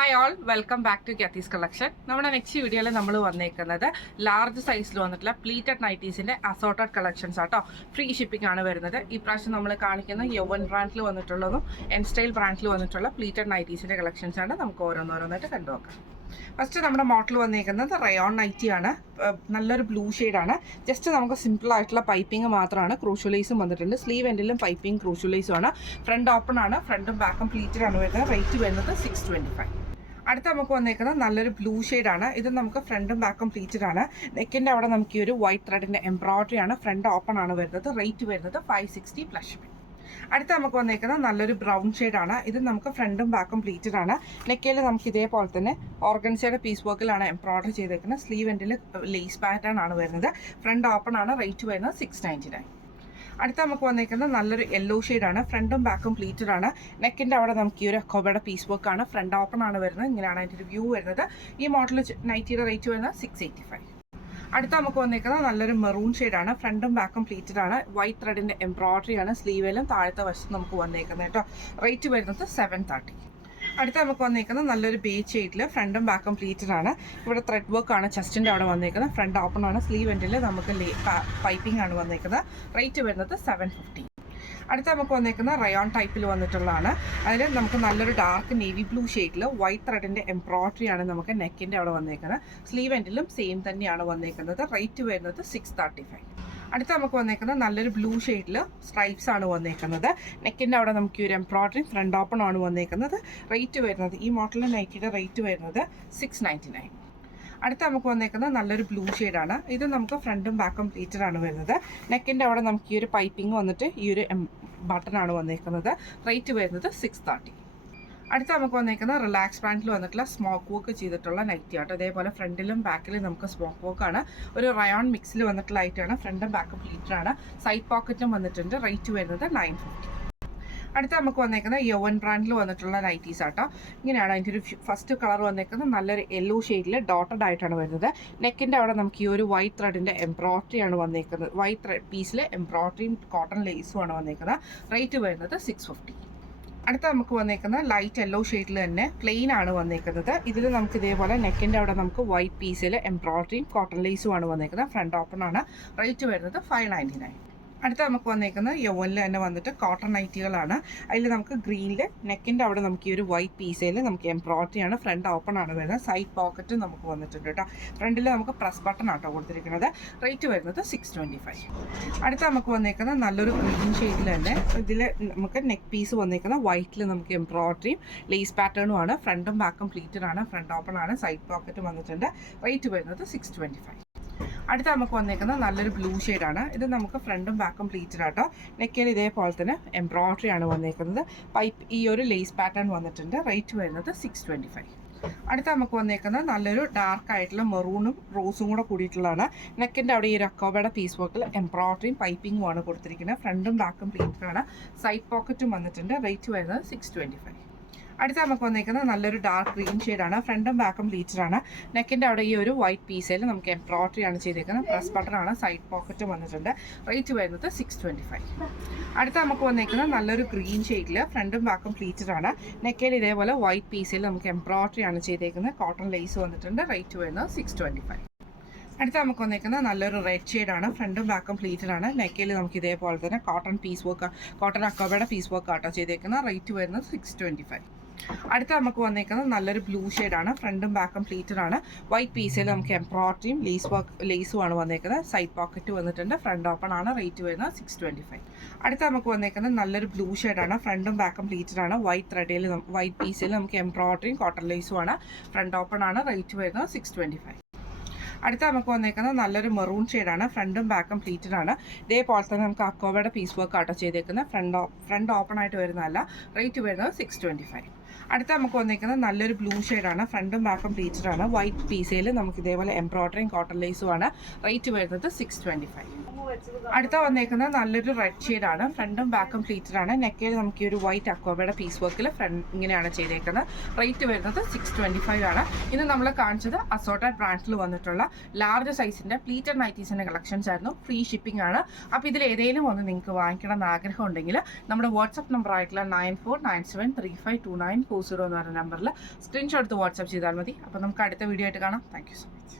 Hi all, welcome back to Cathy's collection. നമ്മുടെ next വീഡിയോയിൽ നമ്മൾ വന്നേക്കുന്നത് ലാർജ് സൈസിൽ വന്നിട്ടുള്ള പ്ലീറ്റഡ് നൈറ്റീസിൻ്റെ അസോർട്ടഡ് കളക്ഷൻസ് ആട്ടോ. ഫ്രീ ഷിപ്പിംഗ് ആണ് വരുന്നത്. ഈ പ്രാവശ്യം നമ്മൾ കാണിക്കുന്ന യൗവൻ ബ്രാൻഡിൽ വന്നിട്ടുള്ളതും എൻ സ്റ്റൈൽ ബ്രാൻഡിൽ വന്നിട്ടുള്ള പ്ലീറ്റഡ് നൈറ്റീസിൻ്റെ കളക്ഷൻസ് ആണ്. നമുക്ക് ഓരോന്നോരോന്നായിട്ട് കണ്ടുനോക്കാം. ഫസ്റ്റ് നമ്മുടെ മോഡൽ വന്നിരിക്കുന്നത് റയോൺ നൈറ്റി ആണ്. നല്ലൊരു ബ്ലൂ ഷെയ്ഡാണ്. ജസ്റ്റ് നമുക്ക് സിമ്പിൾ ആയിട്ടുള്ള പൈപ്പിംഗ് മാത്രമാണ്. ക്രൂഷ്യലൈസും വന്നിട്ടുണ്ട്. സ്ലീവ് എൻഡിലും പൈപ്പിംഗ് ക്രൂഷ്യലൈസും ആണ്. ഫ്രണ്ട് ഓപ്പൺ ആണ്. ഫ്രണ്ടും ബാക്കും പ്ലീറ്റഡ് ആണ് വരുന്നത്. റേറ്റ് വരുന്നത് 625. അടുത്ത നമുക്ക് വന്നേക്കുന്നത് നല്ലൊരു ബ്ലൂ ഷെയ്ഡാണ്. ഇത് നമുക്ക് ഫ്രണ്ടും ബാക്കും പ്ലീറ്റഡ് ആണ്. നെക്കിൻ്റെ അവിടെ നമുക്ക് ഈ ഒരു വൈറ്റ് ത്രെഡിൻ്റെ എംബ്രോയിഡറി ആണ്. ഫ്രണ്ട് ഓപ്പൺ ആണ് വരുന്നത്. റേറ്റ് വരുന്നത് 560 പ്ലസ് ഷിപ്പിംഗ്. അടുത്ത നമുക്ക് വന്നേക്കുന്നത് നല്ലൊരു ബ്രൗൺ ഷെയ്ഡാണ്. ഇത് നമുക്ക് ഫ്രണ്ടും ബാക്കും പ്ലീറ്റഡ് ആണ്. നെക്കയിൽ നമുക്ക് ഇതേപോലെ തന്നെ ഓർഗൻസയുടെ പീസ് വർക്കിലാണ് എംബ്രോയിഡറി ചെയ്തേക്കുന്നത്. സ്ലീവ് എൻഡിൽ ലേസ് പാറ്റേൺ ആണ് വരുന്നത്. ഫ്രണ്ട് ഓപ്പൺ ആണ്. റേറ്റ് വരുന്നത് 699. അടുത്ത നമുക്ക് വന്നേക്കുന്നത് നല്ലൊരു യെല്ലോ ഷെയ്ഡാണ്. ഫ്രണ്ടും ബാക്കും പ്ലീറ്റഡ് ആണ്. നെക്കിൻ്റെ അവിടെ നമുക്ക് ഈ ഒരു അക്കോബയുടെ പീസ് വർക്കാണ്. ഫ്രണ്ട് ഓപ്പൺ ആണ് വരുന്നത്. ഇങ്ങനെയാണ് അതിൻ്റെ ഒരു വ്യൂ വരുന്നത്. ഈ മോഡൽ നൈറ്റിയുടെ റേറ്റ് വരുന്നത് 685. അടുത്ത നമുക്ക് വന്നേക്കുന്നത് നല്ലൊരു മെറൂൺ ഷെയ്ഡാണ്. ഫ്രണ്ടും ബാക്കും പ്ലീറ്റഡ് ആണ്. വൈറ്റ് ത്രെഡിൻ്റെ എംബ്രോയിഡറി ആണ് സ്ലീവിലും താഴത്തെ വശത്ത് നമുക്ക് വന്നേക്കുന്നത് കേട്ടോ. റേറ്റ് വരുന്നത് 730. അടുത്ത നമുക്ക് വന്നേക്കുന്നത് നല്ലൊരു ബേജ് ഷെയ്ഡിൽ ഫ്രണ്ടും ബാക്കും പ്ലീറ്റഡ് ആണ്. ഇവിടെ ത്രെഡ് വർക്ക് ആണ് ചെസ്റ്റിൻ്റെ അവിടെ വന്നേക്കുന്നത്. ഫ്രണ്ട് ഓപ്പൺ ആണ്. സ്ലീവ് എൻഡിൽ നമുക്ക് പൈപ്പിംഗ് ആണ് വന്നേക്കുന്നത്. റേറ്റ് വരുന്നത് 750. അടുത്ത നമുക്ക് വന്നേക്കുന്ന റയോൺ ടൈപ്പിൽ വന്നിട്ടുള്ളതാണ്. അതിൽ നമുക്ക് നല്ലൊരു ഡാർക്ക് നേവി ബ്ലൂ ഷെയ്ഡിൽ വൈറ്റ് ത്രെഡിൻ്റെ എംബ്രോയിഡറി ആണ് നമുക്ക് നെക്കിൻ്റെ അവിടെ വന്നേക്കുന്നത്. സ്ലീവ് എൻഡിലും സെയിം തന്നെയാണ് വന്നേക്കുന്നത്. റേറ്റ് വരുന്നത് 635. അടുത്ത നമുക്ക് വന്നേക്കുന്നത് നല്ലൊരു ബ്ലൂ ഷെയ്ഡിൽ സ്ട്രൈപ്സ് ആണ് വന്നേക്കുന്നത്. നെക്കിൻ്റെ അവിടെ നമുക്ക് ഒരു എംബ്രോയിഡറി ഫ്രണ്ട് ഓപ്പൺ ആണ് വന്നേക്കുന്നത്. റേറ്റ് വരുന്നത് ഈ മോഡലിൻ്റെ നൈറ്റിയുടെ റേറ്റ് വരുന്നത് 699. അടുത്ത നമുക്ക് വന്നേക്കുന്നത് നല്ലൊരു ബ്ലൂ ഷെയ്ഡാണ്. ഇത് നമുക്ക് ഫ്രണ്ടും ബാക്കും പ്ലീറ്റഡ് ആണ് വരുന്നത്. നെക്കിൻ്റെ അവിടെ നമുക്ക് ഈ ഒരു പൈപ്പിംഗ് വന്നിട്ട് ഈ ഒരു ബട്ടണാണ് വന്നേക്കുന്നത്. റേറ്റ് വരുന്നത് 630. അടുത്ത നമുക്ക് വന്നേക്കുന്നത് റിലാക്സ് ബാൻഡിൽ വന്നിട്ടുള്ള സ്മോക്ക് വർക്ക് ചെയ്തിട്ടുള്ള നൈറ്റി ആട്ടോ. അതേപോലെ ഫ്രണ്ടിലും ബാക്കിലും നമുക്ക് സ്മോക്ക് വർക്കാണ്. ഒരു റയോൺ മിക്സിൽ വന്നിട്ടുള്ള ഐറ്റമാണ്. ഫ്രണ്ടും ബാക്കും പ്ലീറ്റഡ് ആണ്. സൈഡ് പോക്കറ്റും വന്നിട്ടുണ്ട്. റേറ്റ് വരുന്നത് 950. അടുത്ത നമുക്ക് വന്നേക്കുന്നത് യൗവൻ ബ്രാൻഡിൽ വന്നിട്ടുള്ള നൈറ്റീസ് ആട്ടോ. ഇങ്ങനെയാണ് അതിൻ്റെ ഒരു ഫസ്റ്റ് കളർ വന്നേക്കുന്നത്. നല്ലൊരു യെല്ലോ ഷെയ്ഡിൽ ഡോട്ടഡ് ആയിട്ടാണ് വരുന്നത്. നെക്കിൻ്റെ അവിടെ നമുക്ക് ഈ ഒരു വൈറ്റ് ത്രെഡിൻ്റെ എംബ്രോയിഡറി ആണ് വന്നേക്കുന്നത്. വൈറ്റ് ത്രെഡ് പീസിൽ എംബ്രോയിഡറിയും കോട്ടൺ ലേസും ആണ് വന്നേക്കുന്നത്. റേറ്റ് വരുന്നത് 650. അടുത്ത നമുക്ക് വന്നേക്കുന്നത് ലൈറ്റ് യെല്ലോ ഷെയ്ഡിൽ തന്നെ പ്ലെയിൻ ആണ് വന്നേക്കുന്നത്. ഇതിൽ നമുക്ക് ഇതേപോലെ നെക്കിൻ്റെ അവിടെ നമുക്ക് വൈറ്റ് പീസിൽ എംബ്രോയിഡറിയും കോട്ടൺ ലേസും ആണ് വന്നേക്കുന്നത്. ഫ്രണ്ട് ഓപ്പൺ ആണ്. റേറ്റ് വരുന്നത് 599. അടുത്ത നമുക്ക് വന്നേക്കുന്നത് യൗവനിൽ തന്നെ വന്നിട്ട് കോട്ടൺ നൈറ്റികളാണ്. അതിൽ നമുക്ക് ഗ്രീനിൽ നെക്കിൻ്റെ അവിടെ നമുക്ക് ഈ ഒരു വൈറ്റ് പീസയിൽ നമുക്ക് എംബ്രോയിഡറി ആണ്. ഫ്രണ്ട് ഓപ്പൺ ആണ് വരുന്നത്. സൈഡ് പോക്കറ്റ് നമുക്ക് വന്നിട്ടുണ്ട് കേട്ടോ. ഫ്രണ്ടിൽ നമുക്ക് പ്രസ് ബട്ടൺ ആട്ടോ കൊടുത്തിരിക്കുന്നത്. റേറ്റ് വരുന്നത് 625. അടുത്ത നമുക്ക് വന്നേക്കുന്നത് നല്ലൊരു ഗ്രീൻ ഷെയ്ഡിൽ തന്നെ ഇതിൽ നമുക്ക് നെക്ക് പീസ് വന്നേക്കുന്നത് വൈറ്റിൽ നമുക്ക് എംബ്രോയിഡറിയും ലേസ് പാറ്റേണും ആണ്. ഫ്രണ്ടും ബാക്കും പ്ലീറ്റഡ് ആണ്. ഫ്രണ്ട് ഓപ്പൺ ആണ്. സൈഡ് പോക്കറ്റ് വന്നിട്ടുണ്ട്. റേറ്റ് വരുന്നത് 625. അടുത്ത നമുക്ക് വന്നേക്കുന്നത് നല്ലൊരു ബ്ലൂ ഷെയ്ഡാണ്. ഇത് നമുക്ക് ഫ്രണ്ടും ബാക്കും പ്ലീറ്റഡ് ആട്ടോ. നെക്കിൽ ഇതേപോലെ തന്നെ എംബ്രോയിഡറി ആണ് വന്നേക്കുന്നത്. പൈപ്പ് ഈ ഒരു ലേസ് പാറ്റേൺ വന്നിട്ടുണ്ട്. റേറ്റ് വരുന്നത് 625. അടുത്ത നമുക്ക് വന്നേക്കുന്നത് നല്ലൊരു ഡാർക്ക് ആയിട്ടുള്ള മെറൂണും റോസും കൂടെ കൂടിയിട്ടുള്ളതാണ്. നെക്കിൻ്റെ അവിടെ ഈ ഒരു അക്കോബയുടെ പീസ് വർക്കിൽ എംബ്രോയിഡറിയും പൈപ്പിങ്ങും ആണ് കൊടുത്തിരിക്കുന്നത്. ഫ്രണ്ടും ബാക്കും പ്ലീറ്റഡ് ആണ്. സൈഡ് പോക്കറ്റും വന്നിട്ടുണ്ട്. റേറ്റ് വരുന്നത് 625. അടുത്ത നമുക്ക് വന്നേക്കുന്നത് നല്ലൊരു ഡാർക്ക് ഗ്രീൻ ഷെയ്ഡാണ്. ഫ്രണ്ടും ബാക്കും പ്ലീറ്റഡ് ആണ്. നെക്കിൻ്റെ അവിടെ ഈ ഒരു വൈറ്റ് പീസിൽ നമുക്ക് എംബ്രോയിഡറി ആണ് ചെയ്തേക്കുന്നത്. പ്രസ് ബട്ടൺ ആണ്. സൈഡ് പോക്കറ്റും വന്നിട്ടുണ്ട്. റേറ്റ് വരുന്നത് 625. അടുത്ത നമുക്ക് വന്നേക്കുന്നത് നല്ലൊരു ഗ്രീൻ ഷെയ്ഡിൽ ഫ്രണ്ടും ബാക്കും പ്ലീറ്റഡ് ആണ്. നെക്കിൽ ഇതേപോലെ വൈറ്റ് പീസിൽ നമുക്ക് എംബ്രോയിഡറി ആണ് ചെയ്തേക്കുന്നത്. കോട്ടൺ ലേസ് വന്നിട്ടുണ്ട്. റേറ്റ് വരുന്നത് 625. അടുത്ത നമുക്ക് വന്നേക്കുന്നത് നല്ലൊരു റെഡ് ഷെയ്ഡാണ്. ഫ്രണ്ടും ബാക്കും പ്ലീറ്റഡ് ആണ്. നെക്കിൽ നമുക്ക് ഇതേപോലെ തന്നെ കോട്ടൺ പീസ് വർക്ക് കോട്ടൺ അക്കോബയുടെ പീസ് വർക്ക് ആട്ടോ ചെയ്തേക്കുന്നത്. റേറ്റ് വരുന്നത് 625. അടുത്ത നമുക്ക് വന്നേക്കുന്നത് നല്ലൊരു ബ്ലൂ ഷെയ്ഡാണ്. ഫ്രണ്ടും ബാക്കും പ്ലീറ്റഡ് ആണ്. വൈറ്റ് പീസിൽ നമുക്ക് എംബ്രോയിഡറിയും ലേസും ആണ് വന്നേക്കുന്നത്. സൈഡ് പോക്കറ്റ് വന്നിട്ടുണ്ട്. ഫ്രണ്ട് ഓപ്പൺ ആണ്. റേറ്റ് വരുന്നത് 625. അടുത്ത നമുക്ക് വന്നേക്കുന്നത് നല്ലൊരു ബ്ലൂ ഷെയ്ഡാണ്. ഫ്രണ്ടും ബാക്കും പ്ലീറ്റഡ് ആണ്. വൈറ്റ് ത്രെഡിൽ വൈറ്റ് പീസിൽ നമുക്ക് എംബ്രോയിഡറിയും കോട്ടൺ ലേസും ആണ്. ഫ്രണ്ട് ഓപ്പൺ ആണ്. റേറ്റ് വരുന്നത് 625. അടുത്ത നമുക്ക് വന്നേക്കുന്നത് നല്ലൊരു മെറൂൺ ഷെയ്ഡാണ്. ഫ്രണ്ടും ബാക്കും പ്ലീറ്റഡ് ആണ്. ഇതേപോലെ തന്നെ നമുക്ക് അക്കോബയുടെ പീസ് വർക്ക് ആട്ടോ ചെയ്തേക്കുന്നത്. ഫ്രണ്ട് ഓപ്പൺ ആയിട്ട് വരുന്നതല്ല. റേറ്റ് വരുന്നത് 625. അടുത്ത നമുക്ക് വന്നേക്കുന്നത് നല്ലൊരു ബ്ലൂ ഷെയ്ഡാണ്. ഫ്രണ്ടും ബാക്കും പ്ലീറ്റഡ് ആണ്. വൈറ്റ് പീസയിൽ നമുക്ക് ഇതേപോലെ എംബ്രോയിഡറിയും കോട്ടൺ ലേസും ആണ്. റേറ്റ് വരുന്നത് 625. അടുത്ത വന്നേക്കുന്നത് നല്ലൊരു റെഡ് ഷെയ്ഡാണ്. ഫ്രണ്ടും ബാക്കും പ്ലീറ്റഡ് ആണ്. നെക്കിൽ നമുക്ക് ഈ ഒരു വൈറ്റ് അക്കോബയുടെ പീസ് വർക്കിൽ ഫ്രണ്ട് ഇങ്ങനെയാണ് ചെയ്തേക്കുന്നത്. റേറ്റ് വരുന്നത് 625 ആണ്. ഇന്ന് നമ്മൾ കാണിച്ചത് അസോർട്ടഡ് ബ്രാൻഡിൽ വന്നിട്ടുള്ള ലാർജ് സൈസിന്റെ പ്ലീറ്റഡ് നൈറ്റീസിന്റെ കളക്ഷൻസ് ആയിരുന്നു. ഫ്രീ ഷിപ്പിംഗ് ആണ്. അപ്പോൾ ഇതിൽ ഏതെങ്കിലും ഒന്ന് നിങ്ങൾക്ക് വാങ്ങിക്കണം എന്ന് ആഗ്രഹം ഉണ്ടെങ്കിൽ നമ്മുടെ വാട്സ്ആപ്പ് നമ്പർ ആയിട്ടുള്ള 9497352940 എന്ന് പറയുന്ന നമ്പറിൽ സ്ക്രീൻഷോട്ട് എടുത്ത് വാട്സ്ആപ്പ് ചെയ്താൽ മതി. അപ്പോൾ നമുക്ക് അടുത്ത വീഡിയോ ആയിട്ട് കാണാം. Thank you so much.